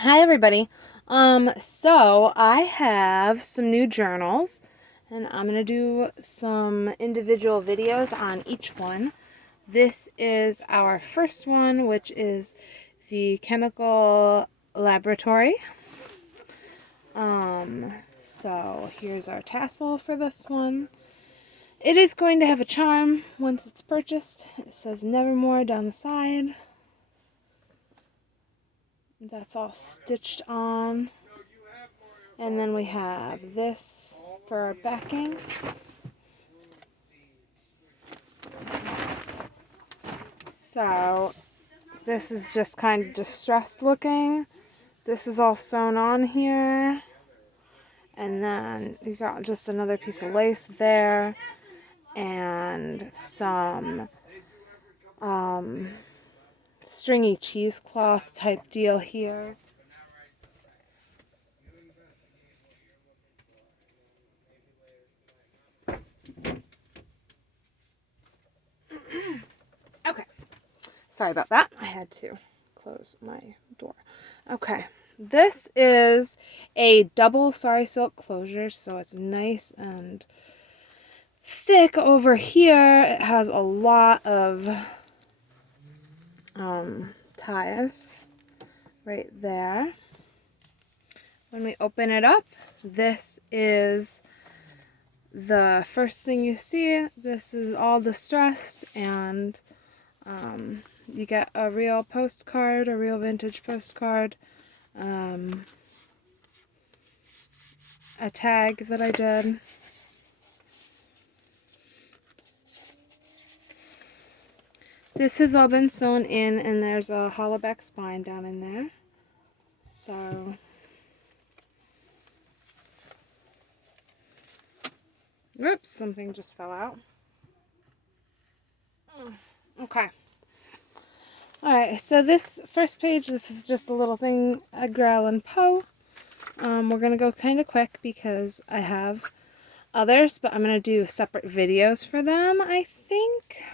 Hi everybody. So I have some new journals and I'm going to do some individual videos on each one. This is our first one, which is the chemical laboratory. So here's our tassel for this one. It is going to have a charm once it's purchased. It says Nevermore down the side. That's all stitched on. And then we have this for our backing. So this is just kind of distressed looking. This is all sewn on here. And then you got just another piece of lace there. And some stringy cheesecloth type deal here. Okay. Sorry about that. I had to close my door. Okay. This is a double sari silk closure, so it's nice and thick over here. It has a lot of ties right there. When we open it up, this is the first thing you see. This is all distressed, and you get a real postcard, a real vintage postcard, a tag that I did. This has all been sewn in, and there's a hollow back spine down in there. So oops, something just fell out. Okay. Alright, so this first page, this is just a little thing, Edgar Allan Poe. We're going to go kind of quick because I have others, but I'm going to do separate videos for them, I think.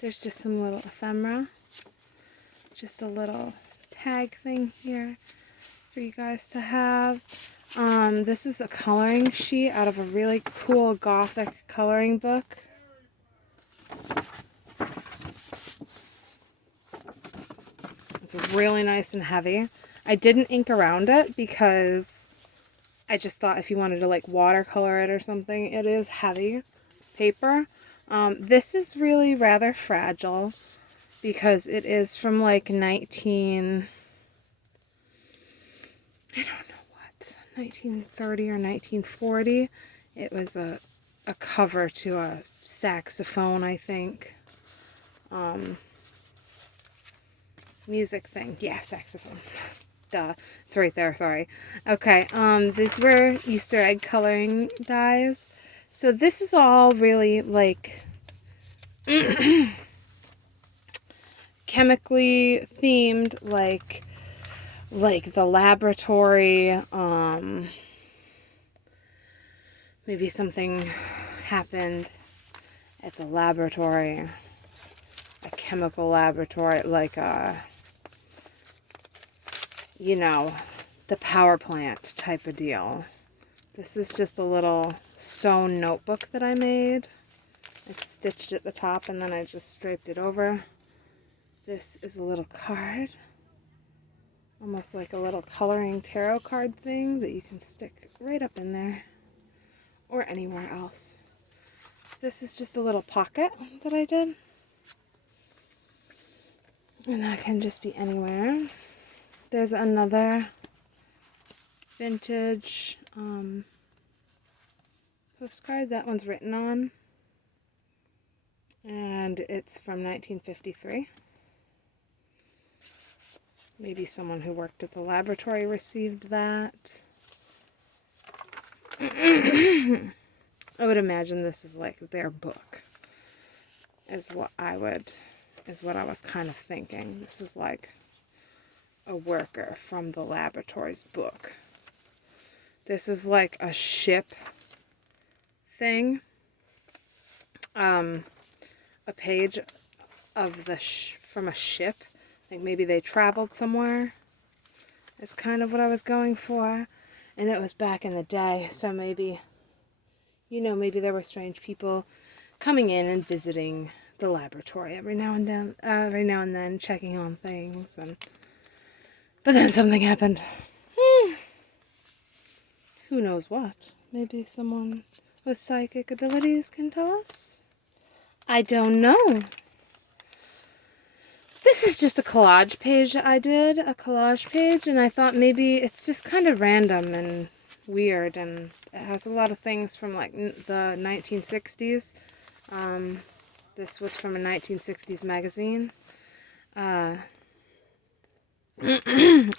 There's just some little ephemera. Just a little tag thing here for you guys to have. This is a coloring sheet out of a really cool gothic coloring book. It's really nice and heavy. I didn't ink around it because I just thought if you wanted to like watercolor it or something, it is heavy paper. This is really rather fragile because it is from like 1930 or 1940. It was a cover to a saxophone, I think. Music thing. Yeah, saxophone. Duh. It's right there, sorry. Okay, these were Easter egg coloring dies. So this is all really like chemically themed, like the laboratory. Maybe something happened at the laboratory, a chemical laboratory, like the power plant type of deal. This is just a little sewn notebook that I made. I stitched at the top and then I just draped it over. This is a little card. Almost like a little coloring tarot card thing that you can stick right up in there or anywhere else. This is just a little pocket that I did. And that can just be anywhere. There's another vintage postcard. That one's written on. And it's from 1953. Maybe someone who worked at the laboratory received that. I would imagine this is like their book, is what I was kind of thinking. This is like a worker from the laboratory's book. This is like a ship thing. A page of from a ship Like maybe they traveled somewhere. It's kind of what I was going for. And it was back in the day, so maybe, you know, maybe there were strange people coming in and visiting the laboratory every now and then, checking on things. But then something happened. Who knows what? Maybe someone with psychic abilities can tell us? I don't know. This is just a collage page I did, a collage page, and I thought maybe it's just kind of random and weird, and it has a lot of things from like the 1960s. This was from a 1960s magazine.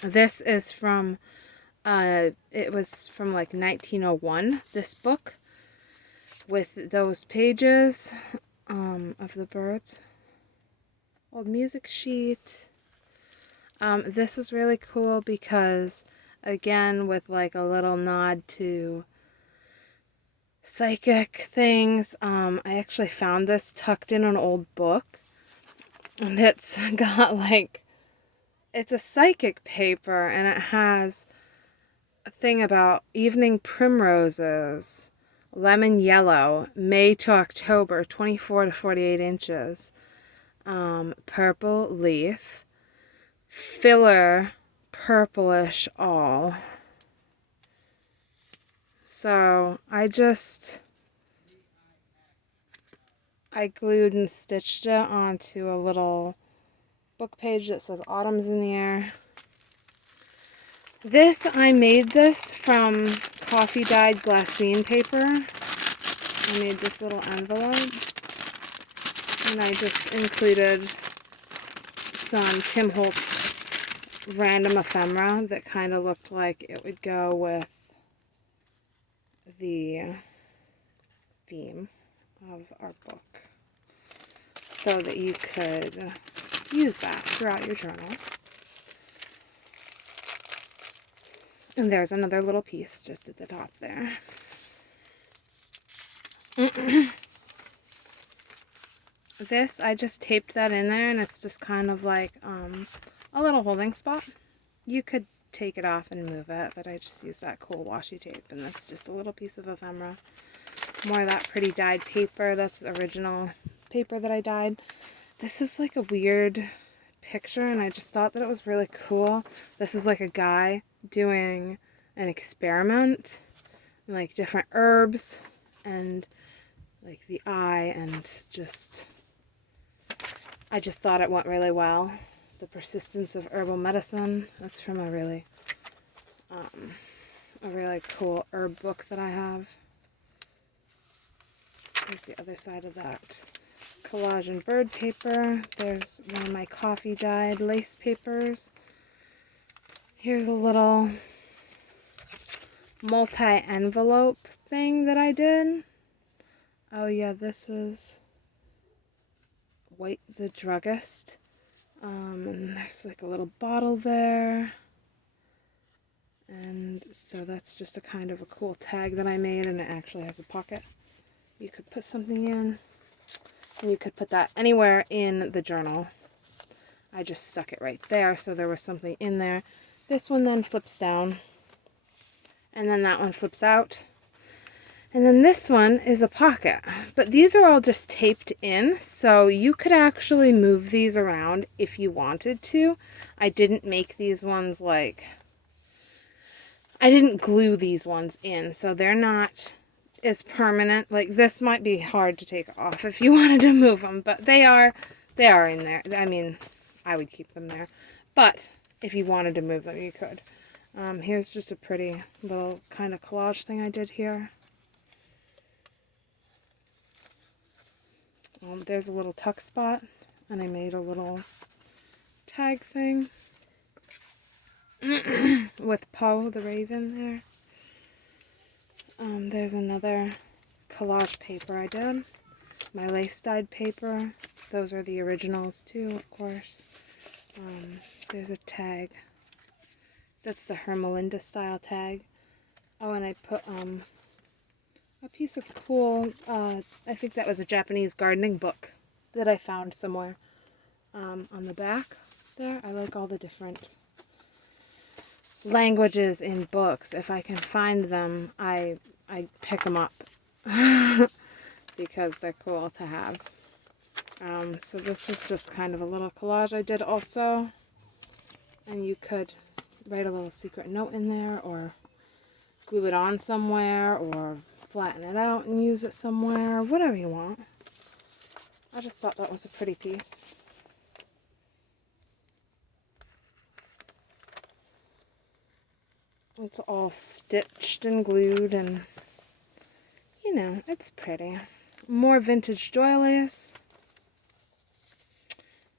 This is from, it was from like 1901, this book, with those pages of the birds. Old music sheet. This is really cool because, again, with like a little nod to psychic things, I actually found this tucked in an old book, and it's got like, it's a psychic paper, and it has a thing about evening primroses, lemon yellow, May to October, 24 to 48 inches. Purple leaf, filler, purplish all. So I glued and stitched it onto a little book page that says Autumn's in the Air. I made this from coffee dyed glassine paper. I made this little envelope. And I just included some Tim Holtz random ephemera that kind of looked like it would go with the theme of our book, so that you could use that throughout your journal. And there's another little piece just at the top there. This, I just taped that in there, and it's just kind of like a little holding spot. You could take it off and move it, but I just used that cool washi tape, and that's just a little piece of ephemera. More of that pretty dyed paper. That's the original paper that I dyed. This is like a weird picture, and I just thought that it was really cool. This is like a guy doing an experiment, like different herbs, and like the eye, and just... I just thought it went really well. The Persistence of Herbal Medicine. That's from a really cool herb book that I have. There's the other side of that. Collage and bird paper. There's one of my coffee dyed lace papers. Here's a little multi-envelope thing that I did. Oh yeah, this is White the Druggist. And there's like a little bottle there. And so that's just a kind of a cool tag that I made, and it actually has a pocket. You could put something in, and you could put that anywhere in the journal. I just stuck it right there, so there was something in there. This one then flips down, and then that one flips out. And then this one is a pocket, but these are all just taped in, so you could actually move these around if you wanted to. I didn't make these ones I didn't glue these ones in, so they're not as permanent. Like, this might be hard to take off if you wanted to move them, but they are in there. I mean, I would keep them there, but if you wanted to move them, you could. Here's just a pretty little kind of collage thing I did here. There's a little tuck spot, and I made a little tag thing with Poe the Raven there. There's another collage paper I did. My lace dyed paper. Those are the originals too, of course. There's a tag. That's the Hermelinda style tag. Oh, and I put a piece of cool, I think that was a Japanese gardening book that I found somewhere on the back. there. I like all the different languages in books. If I can find them, I pick them up because they're cool to have. So this is just kind of a little collage I did also. And you could write a little secret note in there, or glue it on somewhere, or flatten it out and use it somewhere, whatever you want. I just thought that was a pretty piece. It's all stitched and glued, and you know, it's pretty. More vintage doilies.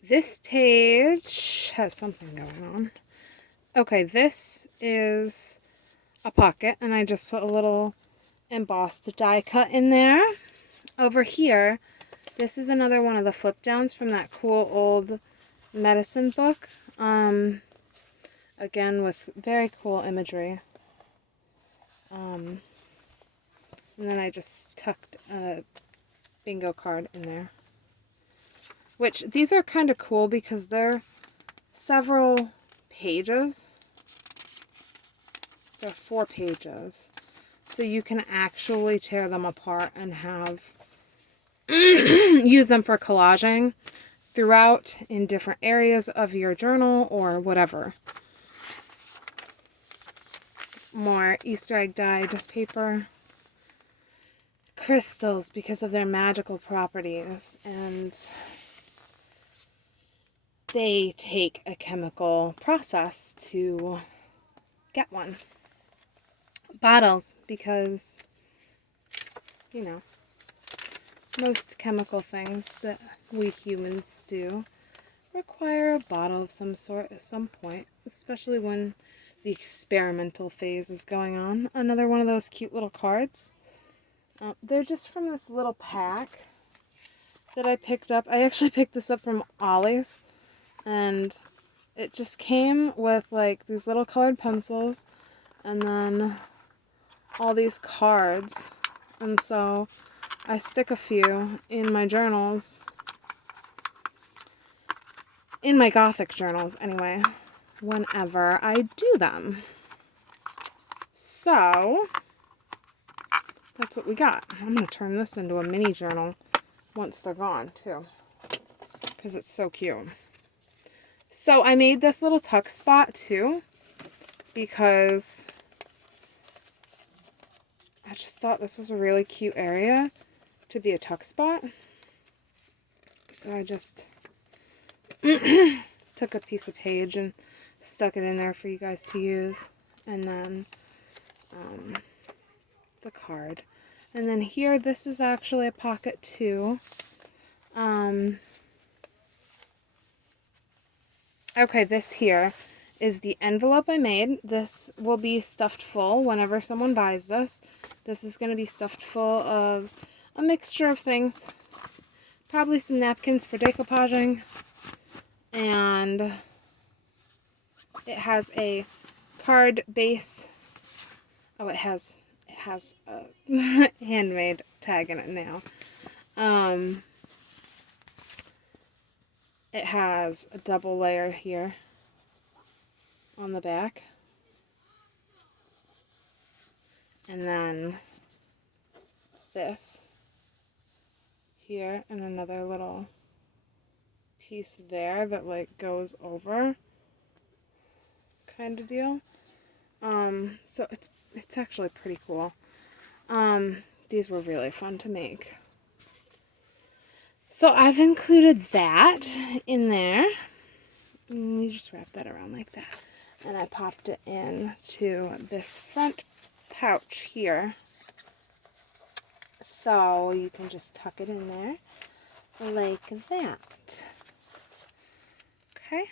This page has something going on. Okay, this is a pocket, and I just put a little embossed die cut in there. Over here, this is another one of the flip downs from that cool old medicine book. Again, with very cool imagery. And then I just tucked a bingo card in there. Which, these are kind of cool because they're several pages. They're 4 pages. So you can actually tear them apart and have use them for collaging throughout in different areas of your journal or whatever. More Easter egg dyed paper. Crystals, because of their magical properties, and they take a chemical process to get one. Bottles, because, you know, most chemical things that we humans do require a bottle of some sort at some point, especially when the experimental phase is going on. Another one of those cute little cards. They're just from this little pack that I picked up. I actually picked this up from Ollie's, and it just came with like these little colored pencils and then all these cards. And so I stick a few in my journals, in my Gothic journals anyway, whenever I do them. So that's what we got. I'm going to turn this into a mini journal once they're gone, too, because it's so cute. So I made this little tuck spot, too, because I just thought this was a really cute area to be a tuck spot. So I just took a piece of page and stuck it in there for you guys to use. And then the card. And then here, this is actually a pocket too. Okay, this here is the envelope I made. This will be stuffed full whenever someone buys this. This is going to be stuffed full of a mixture of things. Probably some napkins for decoupaging. And it has a card base. Oh, it has a handmade tag in it now. It has a double layer here on the back. And then this here, and another little piece there that like goes over kind of deal. So it's actually pretty cool. These were really fun to make. So I've included that in there. And you just wrap that around like that. And I popped it in to this front pouch here. So you can just tuck it in there like that. Okay.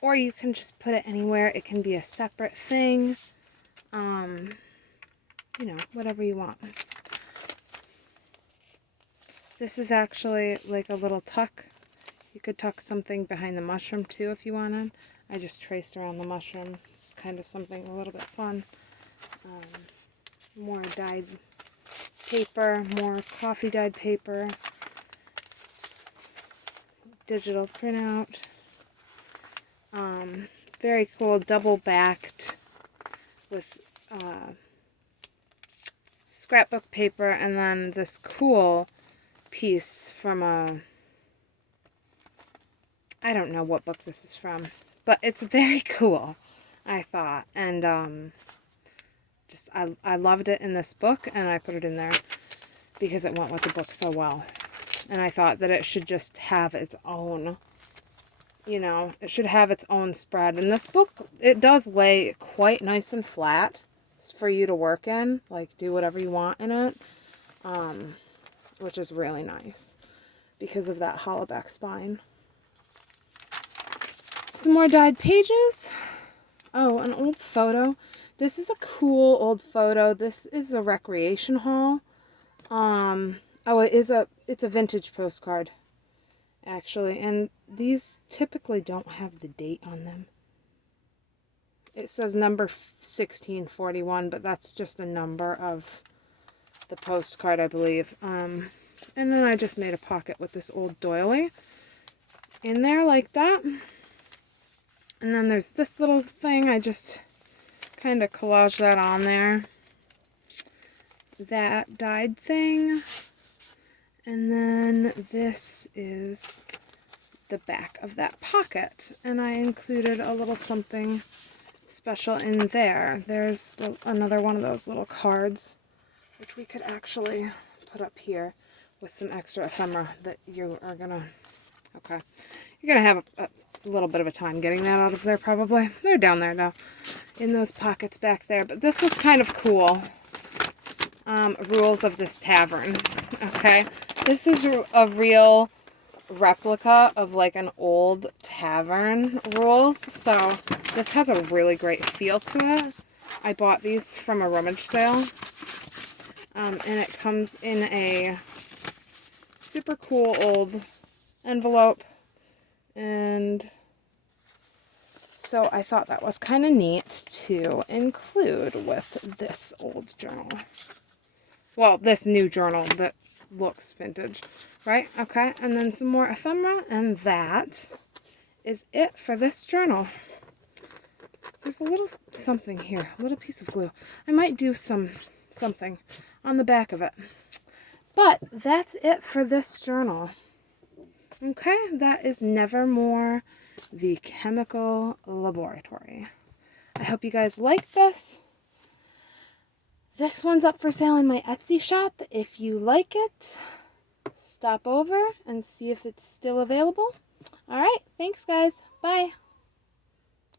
Or you can just put it anywhere. It can be a separate thing. You know, whatever you want. This is actually like a little tuck. You could tuck something behind the mushroom too if you wanted. I just traced around the mushroom. It's kind of something a little bit fun. More dyed paper, more coffee dyed paper. digital printout. Very cool, double-backed with scrapbook paper, and then this cool piece from I don't know what book this is from, but it's very cool, I thought. And I loved it in this book, and I put it in there because it went with the book so well. And I thought that it should just have its own, you know, it should have its own spread. And this book, it does lay quite nice and flat for you to work in, like do whatever you want in it, which is really nice because of that hollowback spine. Some more dyed pages. Oh, an old photo. This is a cool old photo. This is a recreation haul. Oh, it's a vintage postcard, actually, and these typically don't have the date on them. It says number 1641, but that's just the number of the postcard, I believe. And then I just made a pocket with this old doily in there like that. And then there's this little thing. I just kind of collaged that on there. That dyed thing. And then this is the back of that pocket. And I included a little something special in there. There's another one of those little cards, which we could actually put up here with some extra ephemera that you are going to, okay. You're going to have a little bit of a time getting that out of there probably. They're down there now in those pockets back there. But this was kind of cool. Rules of this tavern. Okay. This is a real replica of like an old tavern rules. So this has a really great feel to it. I bought these from a rummage sale. And it comes in a super cool old envelope. And so I thought that was kind of neat to include with this old journal. Well, this new journal that looks vintage, right? Okay, and then some more ephemera, and that is it for this journal. There's a little something here, a little piece of glue. I might do something on the back of it. But that's it for this journal. Okay, that is Nevermore, the Chemical Laboratory. I hope you guys like this. This one's up for sale in my Etsy shop. If you like it, stop over and see if it's still available. All right, thanks guys. Bye.